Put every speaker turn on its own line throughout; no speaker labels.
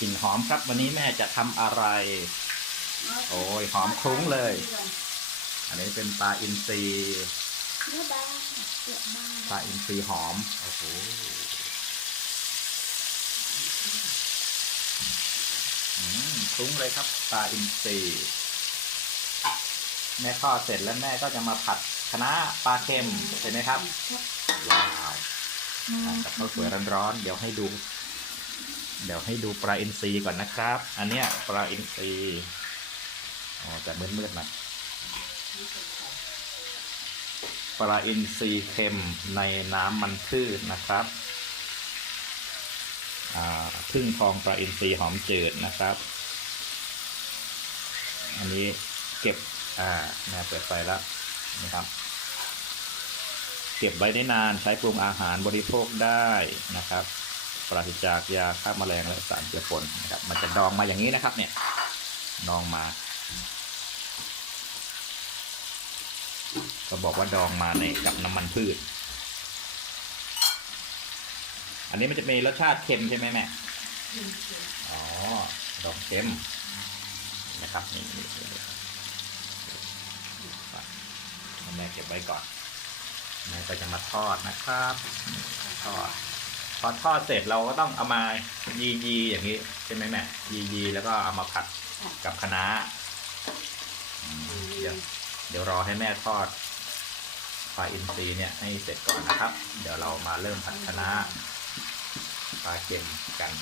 กลิ่นหอมครับ วันนี้แม่จะทำอะไร โอ้ยหอมคลุ้งเลย อันนี้เป็นปลาอินทรี
เนื้อบางเปลือกบาง
ปลาอินทรีหอมโอ้โหอืมคลุ้งเลยครับปลาอินทรีแม่ทอดเสร็จแล้วแม่ก็จะมาผัดคะน้าปลาเค็มใช่ไหมครับว้าวอะกับข้าวสวยร้อนๆเดี๋ยวให้ดู เดี๋ยวให้ดูปลาอินทรีก่อนนะครับ อันเนี้ยปลาอินทรีอ๋อจะมืดๆหน่อยปลาอินทรีเค็มในน้ำมันพืชนะครับอ่าพึ่งทองปลาอินทรีหอมจืดนะครับ อันนี้เก็บ อ่าแม่เปิดไฟแล้วนะครับ เก็บไว้ได้นานใช้ปรุงอาหารบริโภคได้นะครับ ปราศจากยาฆ่าแมลงและสารเจือปนนะครับ มันจะดองมาอย่างนี้นะครับ เนี่ยดองมา ก็บอกว่าดองมาในกับน้ำมันพืช อันนี้มันจะมีรสชาติเค็มใช่ไหมแม่อ๋อดองเค็มนะครับนี่นี่แม่เก็บไว้ก่อนแม่ก็จะมาทอดนะครับ ทอด อทอดเสร็จเราก็ต้องเอามายียีอย่างนี้ใช่ไหมแม่ยียีแล้วก็เอามาผัดกับคะน้าอืมเดี๋ยวเดี๋ยวรอให้แม่ทอดปลาอินทรีเนี่ยให้เสร็จก่อนนะครับ เดี๋ยวเรามาเริ่มผัดคะน้าปลาเค็มกัน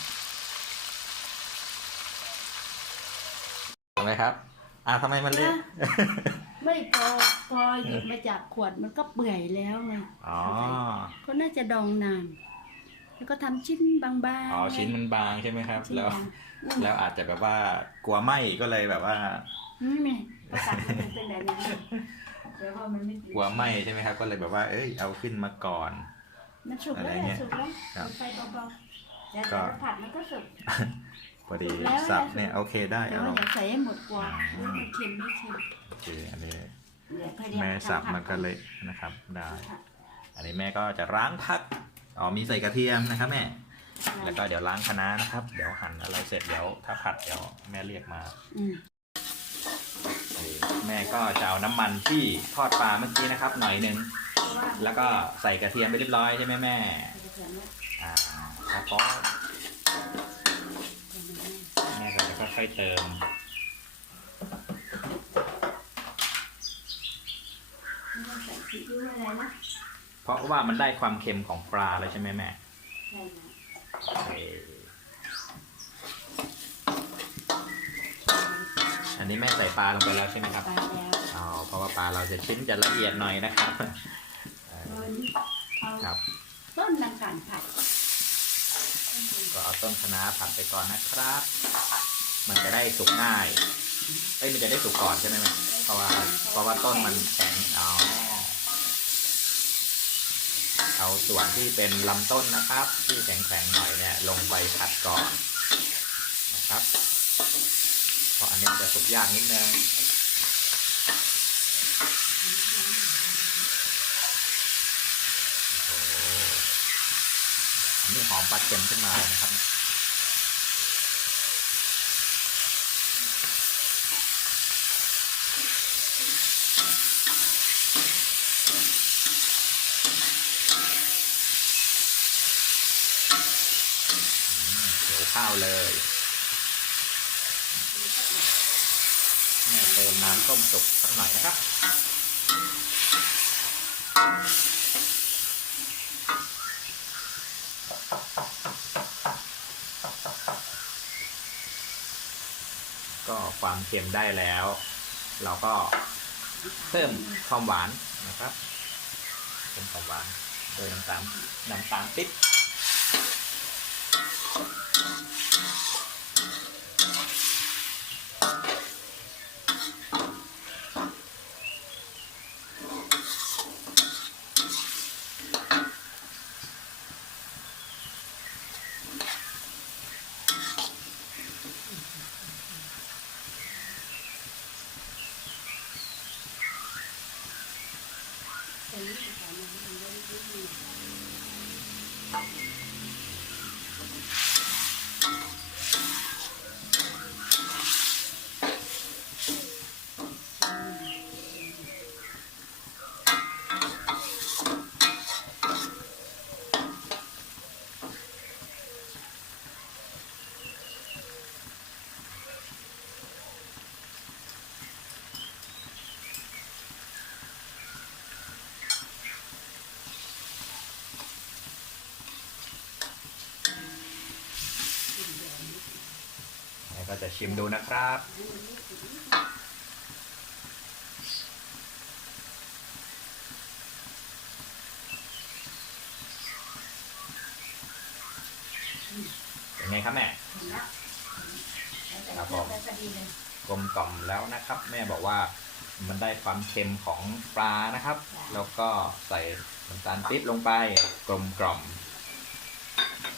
ทำไมครับอ่าทำไมมันเละ
ไม่พอพอหยิบมาจากขวดมันก็เปื่อยแล้วไง
อ๋อ
เขาน่าจะดองนาน แล้วก็ทำชิ้นบางๆ
อ๋อชิ้นมันบางใช่ไหมครับ
ชิ้น
แล้ว
บางอืม
แล้วอาจจะแบบว่ากลัวไหมก็เลยแบบว่า
นี่ไงประสาทมันเป็นแบบนี้เดี๋ยวว่ามันไม่ติด
กลัวไหมใช่ไหมครับ ก็เลยแบบว่า เอ้ยเอาขึ้นมาก่อน
มันสุกแล้ว
อะไรเงี้ย
สุกแล้ว
ครับ
ไฟเบาๆเดี๋ยว
ก็
เราผัดมันก็สุก
พอดี
สุกแล้ว
สับ
นะ
เนี่ยโอเคได้
แต่
เอา
ว่าอย่าใส่ให้หมดกว่า
อืม
ไม่เค็มไม่เค็ม
โอเคอันนี้
เดี๋ยวค่อยเรีย
แม่สับ
ทำผั
มันก็เละนะครับได้
ผัด
อันนี้แม่ก็จะล้างผัก อ๋อมีใส่กระเทียมนะครับแม่
ผัด
แล้วก็เดี๋ยวล้างคะน้านะครับ เดี๋ยวหั่นอะไรเสร็จเดี๋ยวถ้าผัดเดี๋ยวแม่เรียกมา
อืม
แม่ก็จะเอาน้ำมันที่ทอดปลาเมื่อกี้นะครับ หน่อยหนึ่ง
เพราะว่า
แล้วก็ใส่กระเทียมไปเรียบร้อยใช่ไหมแม่
กระเทียมเนี่ย
อ่าแล้วก็แม่ก็จะค่อยๆเติม
ไม่ต้องใส่ซีอิ๊วอะไรนะ
เพราะว่ามันได้ความเค็มของปลาแล้วใช่ไหมแม่
ใช่นะ
โอเคอันนี้แม่ใส่ปลาลงไปแล้วใช่ไหมครับ
ไปแล้ว
อ๋อเพราะว่าปลาเราจะชิ้นจะละเอียดหน่อยนะครับ เอ
เอา
อ
เอา
ครับ
ต้นนังการผัด
ก็เอาต้นคะน้าผัดไปก่อนนะครับ มันจะได้สุกง่ายเอ้ยมันจะได้สุกก่อนใช่ไหมแม่เพราะว่าเพราะว่าต้นมันแข็งอ๋อ เอาส่วนที่เป็นลำต้นนะครับ ที่แข็งๆหน่อยเนี่ยลงไปผัดก่อนนะครับเพราะอันนี้จะสุกยากนิดนึงโอ้โหนี่หอมปลาเค็มขึ้นมาเลยนะครับ ข้าวเลยแม่เติมน้ำต้มสุกสักหน่อยนะครับ ก็ความเค็มได้แล้ว เราก็เพิ่มความหวานนะครับเพิ่มความหวานโดยน้ำตาลน้ำตาลปิ๊บ ก็จะชิมดูนะครับ เป็นไงครับแม่ ครับผม กลมกล่อมแล้วนะครับ แม่บอกว่ามันได้ความเค็มของปลานะครับ แล้วก็ใส่น้ำตาลปี๊บลงไปกลมกล่อม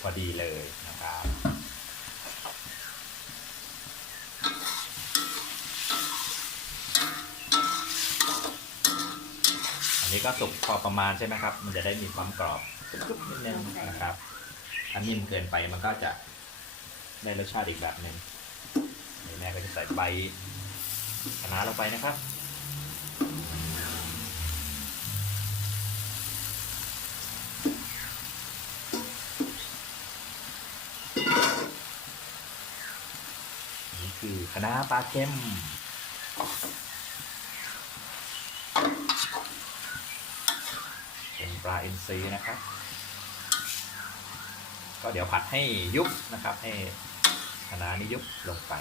พอดีเลยนะครับ นนี้ก็สุกพอประมาณใช่ไหมครับ มันจะได้มีความกรอบกรุบๆนิดนึงนะครับอันนิ่มเกินไปมันก็จะได้รสชาติอีกแบบหนึ่งนี่แม่ก็จะใส่ใบคะน้าลงไปนะครับนี่คือคะน้าปลาเค็ม RNC นปลาอินทรีนะครับ ก็เดี๋ยวผัดให้ยุบนะครับ ให้คะน้านี้ยุบลงไป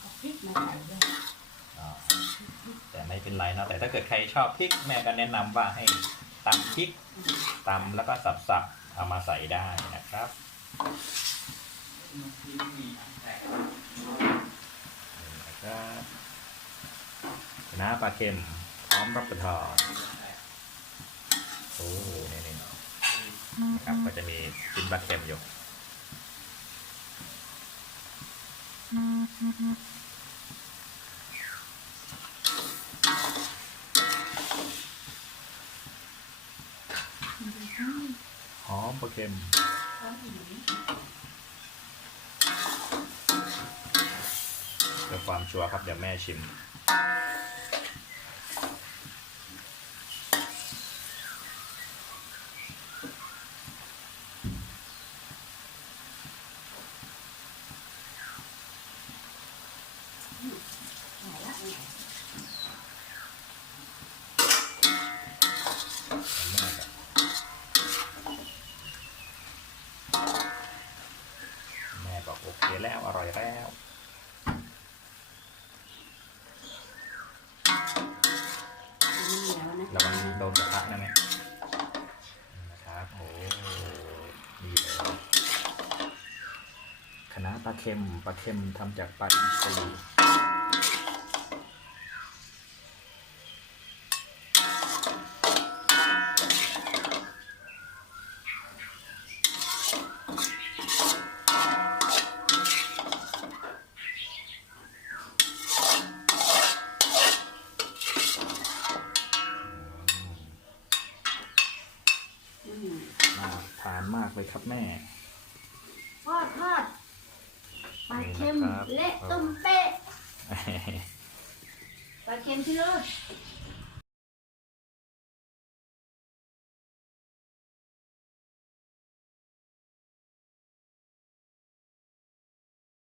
เอาพริกมาใส่ด้วย
อ่าแต่ไม่ เป็นไรนะแต่ถ้าเกิดใครชอบพริกแม่ก็แนะนำว่าให้ตำพริกตำแล้วก็สับๆเอามาใส่ได้นะครับนี่นะครับน้าปลาเค็มพร้อมรับประทานโอ้นี่นี่นะครับก็จะมีชิ้นปลาเค็มอยู่อม ปลาเค็ม
เพื่
อความชัวร์ครับเดี๋ยวแม่ชิม
เอาละ
แม่กับแม่บอกโอเคแล้วอร่อยแล้ว
มันเหนียวนะ
ระวังโดนกระทะนะแม่นะครับโอ้ดีเลยคณะป ลาเค็มปลาเค็มทำจากปลาอินทรีน่าทานมากเลยครับแม่
ทอดทอด ปลาเค็ม
นี่นะครับ
เละตุ้มเป๊ะปลาเค็มที่รส
อ